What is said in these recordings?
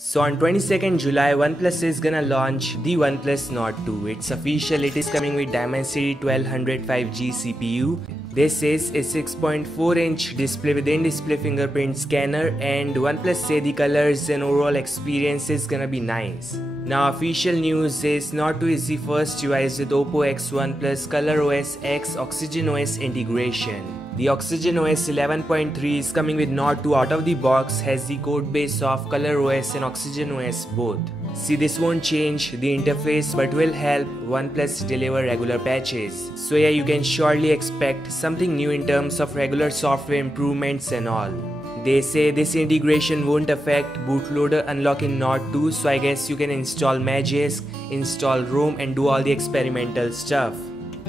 So on 22nd July, OnePlus is gonna launch the OnePlus Nord 2. It's official, it is coming with Dimensity 1200 5G CPU. This is a 6.4-inch display with in-display fingerprint scanner, and OnePlus say the colors and overall experience is gonna be nice. Now official news is Nord 2 is the first device with Oppo X OnePlus ColorOS X OxygenOS integration. The OxygenOS 11.3 is coming with Nord 2 out of the box, has the code base of ColorOS and OxygenOS both. See, this won't change the interface but will help OnePlus deliver regular patches. So yeah, you can surely expect something new in terms of regular software improvements and all. They say this integration won't affect bootloader unlock in Nord 2, so I guess you can install Magisk, install ROM and do all the experimental stuff.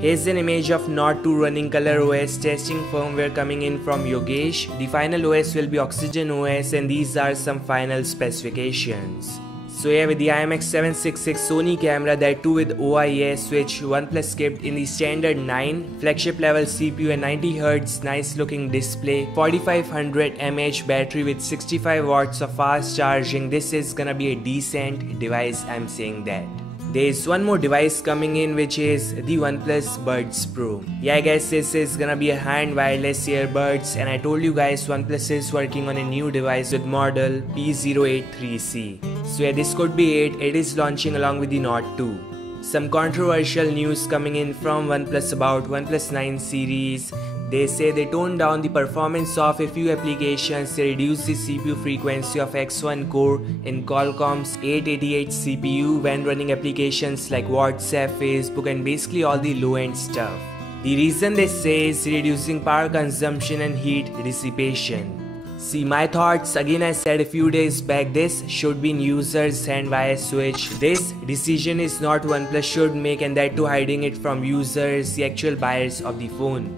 Here's an image of Nord 2 running ColorOS testing firmware coming in from Yogesh. The final OS will be OxygenOS and these are some final specifications. So yeah, with the IMX766 Sony camera, that too with OIS, which OnePlus skipped in the standard 9, flagship level CPU and 90Hz nice looking display, 4500 mAh battery with 65 watts of fast charging. This is gonna be a decent device, I'm saying that. There's one more device coming in, which is the OnePlus Buds Pro. Yeah, I guess this is gonna be a hand wireless earbuds, and I told you guys OnePlus is working on a new device with model P083C. So yeah, this could be it. It is launching along with the Nord 2. Some controversial news coming in from OnePlus about OnePlus 9 series. They say they toned down the performance of a few applications. They reduced the CPU frequency of X1 core in Qualcomm's 888 CPU when running applications like WhatsApp, Facebook and basically all the low-end stuff. The reason they say is reducing power consumption and heat dissipation. See, my thoughts, again I said a few days back, this should be in users' hand via switch. This decision is not OnePlus should make, and that too hiding it from users, the actual buyers of the phone.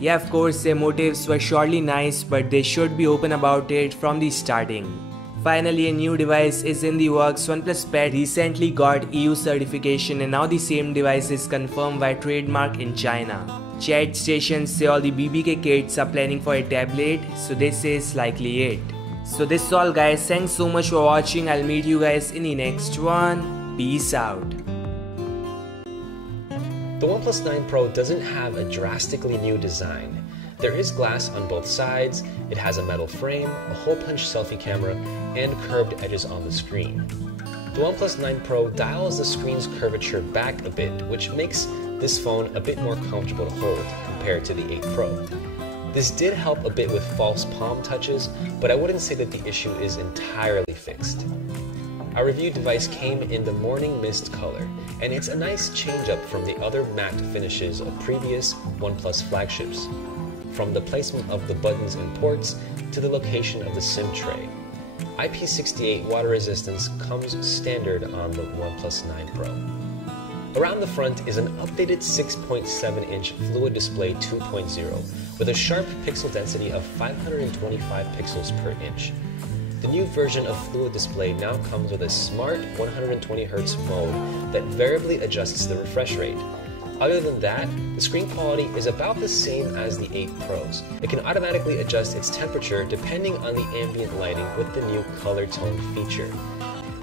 Yeah, of course their motives were surely nice, but they should be open about it from the starting. Finally, a new device is in the works. OnePlus Pad recently got EU certification and now the same device is confirmed by trademark in China. Chat stations say all the BBK kids are planning for a tablet, so this is likely it. So this is all guys, thanks so much for watching. I'll meet you guys in the next one. Peace out. The OnePlus 9 Pro doesn't have a drastically new design. There is glass on both sides, it has a metal frame, a hole-punch selfie camera, and curved edges on the screen. The OnePlus 9 Pro dials the screen's curvature back a bit, which makes this phone a bit more comfortable to hold compared to the 8 Pro. This did help a bit with false palm touches, but I wouldn't say that the issue is entirely fixed. Our reviewed device came in the Morning Mist color, and it's a nice change up from the other matte finishes of previous OnePlus flagships, from the placement of the buttons and ports to the location of the SIM tray. IP68 water resistance comes standard on the OnePlus 9 Pro. Around the front is an updated 6.7-inch Fluid Display 2.0 with a sharp pixel density of 525 pixels per inch. The new version of Fluid Display now comes with a smart 120Hz mode that variably adjusts the refresh rate. Other than that, the screen quality is about the same as the 8 Pros. It can automatically adjust its temperature depending on the ambient lighting with the new color tone feature.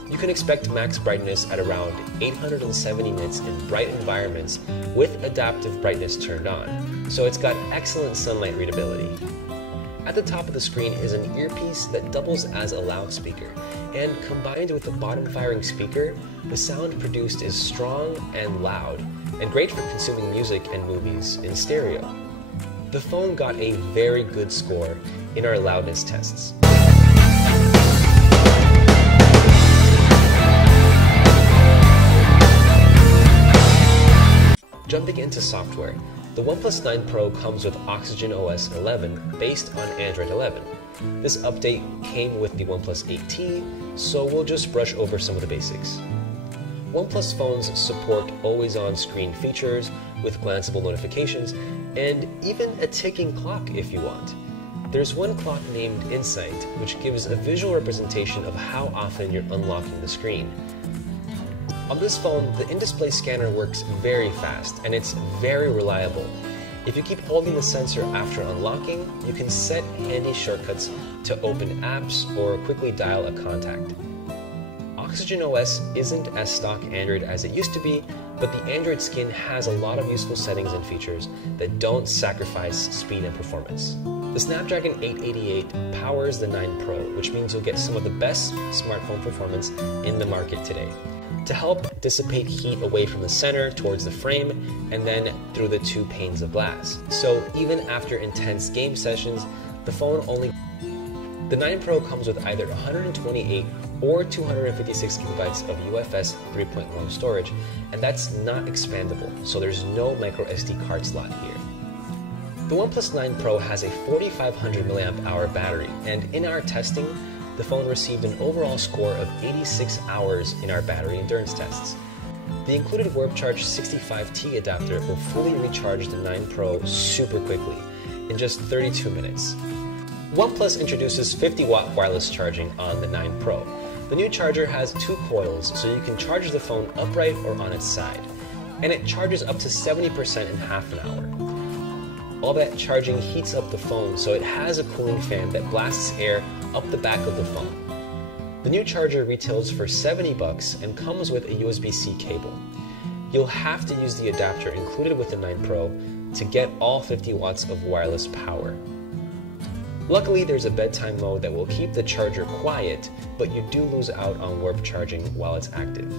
You can expect max brightness at around 870 nits in bright environments with adaptive brightness turned on, so it's got excellent sunlight readability. At the top of the screen is an earpiece that doubles as a loudspeaker, and combined with the bottom-firing speaker, the sound produced is strong and loud, and great for consuming music and movies in stereo. The phone got a very good score in our loudness tests. Jumping into software, the OnePlus 9 Pro comes with OxygenOS 11 based on Android 11. This update came with the OnePlus 8T, so we'll just brush over some of the basics. OnePlus phones support always-on screen features with glanceable notifications and even a ticking clock if you want. There's one clock named Insight, which gives a visual representation of how often you're unlocking the screen. On this phone, the in-display scanner works very fast and it's very reliable. If you keep holding the sensor after unlocking, you can set handy shortcuts to open apps or quickly dial a contact. Oxygen OS isn't as stock Android as it used to be, but the Android skin has a lot of useful settings and features that don't sacrifice speed and performance. The Snapdragon 888 powers the 9 Pro, which means you'll get some of the best smartphone performance in the market today. To help dissipate heat away from the center towards the frame and then through the 2 panes of glass. So even after intense game sessions, the 9 Pro comes with either 128 or 256 gigabytes of UFS 3.1 storage, and that's not expandable, so there's no micro SD card slot here. The OnePlus 9 Pro has a 4500 mAh battery, and in our testing, the phone received an overall score of 86 hours in our battery endurance tests. The included Warp Charge 65T adapter will fully recharge the 9 Pro super quickly, in just 32 minutes. OnePlus introduces 50-watt wireless charging on the 9 Pro. The new charger has 2 coils, so you can charge the phone upright or on its side, and it charges up to 70% in half an hour. All that charging heats up the phone, so it has a cooling fan that blasts air up the back of the phone. The new charger retails for $70 and comes with a USB-C cable. You'll have to use the adapter included with the 9 Pro to get all 50 watts of wireless power. Luckily, there's a bedtime mode that will keep the charger quiet, but you do lose out on warp charging while it's active.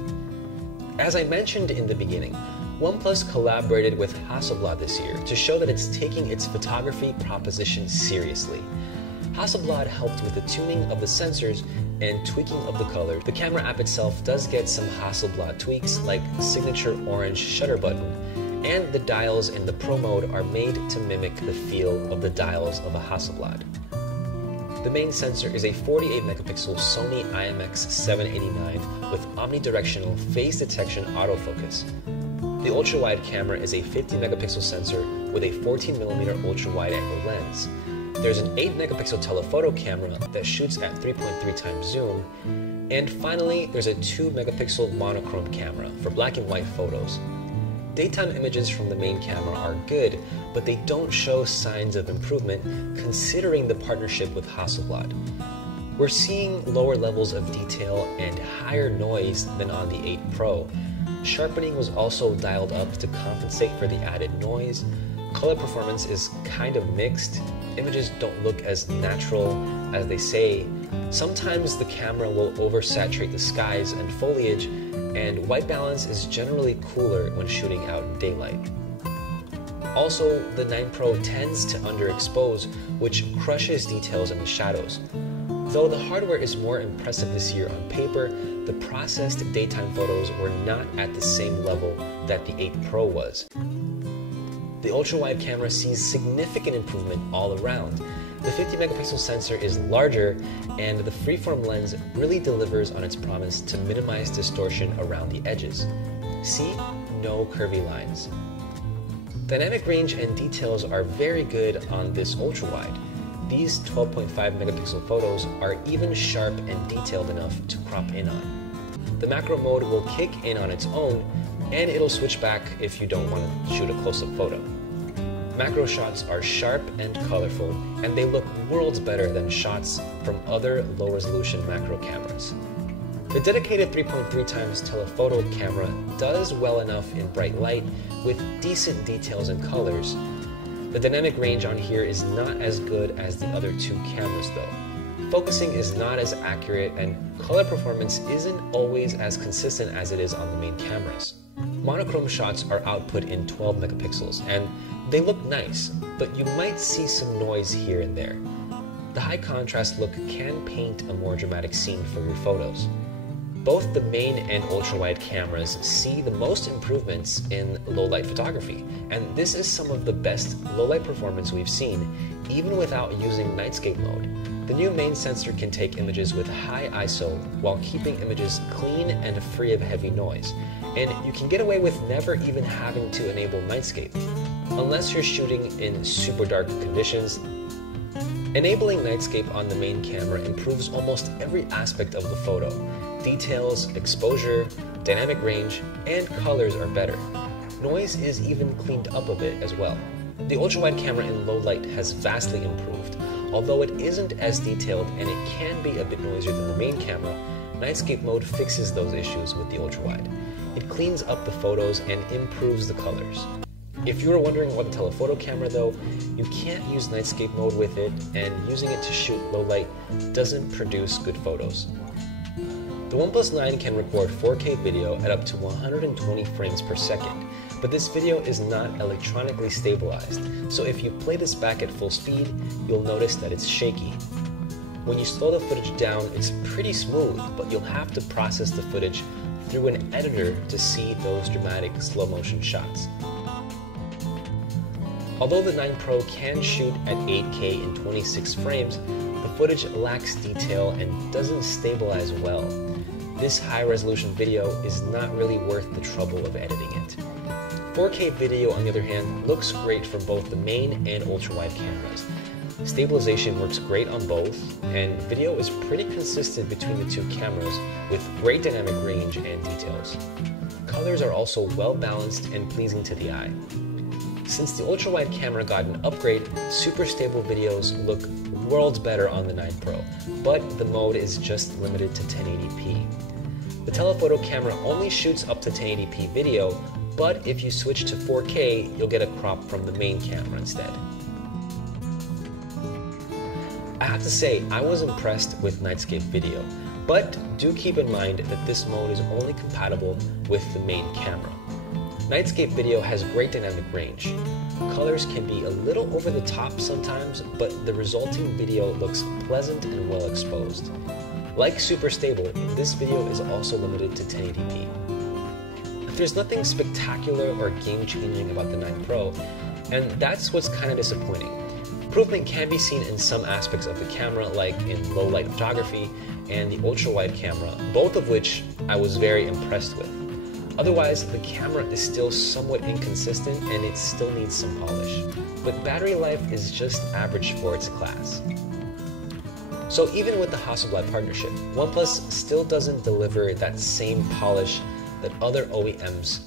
As I mentioned in the beginning, OnePlus collaborated with Hasselblad this year to show that it's taking its photography proposition seriously. Hasselblad helped with the tuning of the sensors and tweaking of the color. The camera app itself does get some Hasselblad tweaks like signature orange shutter button, and the dials in the Pro mode are made to mimic the feel of the dials of a Hasselblad. The main sensor is a 48 megapixel Sony IMX789 with omnidirectional phase detection autofocus. The ultrawide camera is a 50 megapixel sensor with a 14mm ultra-wide angle lens. There's an 8 megapixel telephoto camera that shoots at 3.3 times zoom. And finally, there's a 2 megapixel monochrome camera for black and white photos. Daytime images from the main camera are good, but they don't show signs of improvement considering the partnership with Hasselblad. We're seeing lower levels of detail and higher noise than on the 8 Pro. Sharpening was also dialed up to compensate for the added noise. Color performance is kind of mixed. Images don't look as natural as they say. Sometimes the camera will oversaturate the skies and foliage, and white balance is generally cooler when shooting out in daylight. Also, the 9 Pro tends to underexpose, which crushes details in the shadows. Though the hardware is more impressive this year on paper, the processed daytime photos were not at the same level that the 8 Pro was. The ultra-wide camera sees significant improvement all around. The 50 megapixel sensor is larger, and the freeform lens really delivers on its promise to minimize distortion around the edges. See? No curvy lines. Dynamic range and details are very good on this ultra-wide. These 12.5 megapixel photos are even sharp and detailed enough to crop in on. The macro mode will kick in on its own, and it'll switch back if you don't want to shoot a close-up photo. Macro shots are sharp and colorful, and they look worlds better than shots from other low-resolution macro cameras. The dedicated 3.3 times telephoto camera does well enough in bright light with decent details and colors. The dynamic range on here is not as good as the other 2 cameras though. Focusing is not as accurate, and color performance isn't always as consistent as it is on the main cameras. Monochrome shots are output in 12 megapixels, and they look nice, but you might see some noise here and there. The high contrast look can paint a more dramatic scene for your photos. Both the main and ultra-wide cameras see the most improvements in low-light photography, and this is some of the best low-light performance we've seen, even without using nightscape mode. The new main sensor can take images with high ISO while keeping images clean and free of heavy noise, and you can get away with never even having to enable nightscape, unless you're shooting in super dark conditions. Enabling nightscape on the main camera improves almost every aspect of the photo. Details, exposure, dynamic range, and colors are better. Noise is even cleaned up a bit as well. The ultra-wide camera in low light has vastly improved. Although it isn't as detailed and it can be a bit noisier than the main camera, Nightscape mode fixes those issues with the Ultrawide. It cleans up the photos and improves the colors. If you were wondering what to tell a photo camera though, you can't use Nightscape mode with it, and using it to shoot low light doesn't produce good photos. The OnePlus 9 can record 4K video at up to 120 frames per second, but this video is not electronically stabilized, so if you play this back at full speed, you'll notice that it's shaky. When you slow the footage down, it's pretty smooth, but you'll have to process the footage through an editor to see those dramatic slow motion shots. Although the 9 Pro can shoot at 8K in 26 frames, the footage lacks detail and doesn't stabilize well. This high-resolution video is not really worth the trouble of editing it. 4K video, on the other hand, looks great for both the main and ultra-wide cameras. Stabilization works great on both, and video is pretty consistent between the two cameras with great dynamic range and details. Colors are also well balanced and pleasing to the eye. Since the ultra-wide camera got an upgrade, super stable videos look worlds better on the 9 Pro, but the mode is just limited to 1080p. The telephoto camera only shoots up to 1080p video, but if you switch to 4K, you'll get a crop from the main camera instead. I have to say, I was impressed with Nightscape video, but do keep in mind that this mode is only compatible with the main camera. Nightscape video has great dynamic range. Colors can be a little over the top sometimes, but the resulting video looks pleasant and well exposed. Like Super Stable, this video is also limited to 1080p. There's nothing spectacular or game-changing about the 9 Pro, and that's what's kind of disappointing. Improvement can be seen in some aspects of the camera, like in low-light photography and the ultra-wide camera, both of which I was very impressed with. Otherwise, the camera is still somewhat inconsistent and it still needs some polish. But battery life is just average for its class. So even with the Hasselblad partnership, OnePlus still doesn't deliver that same polish that other OEMs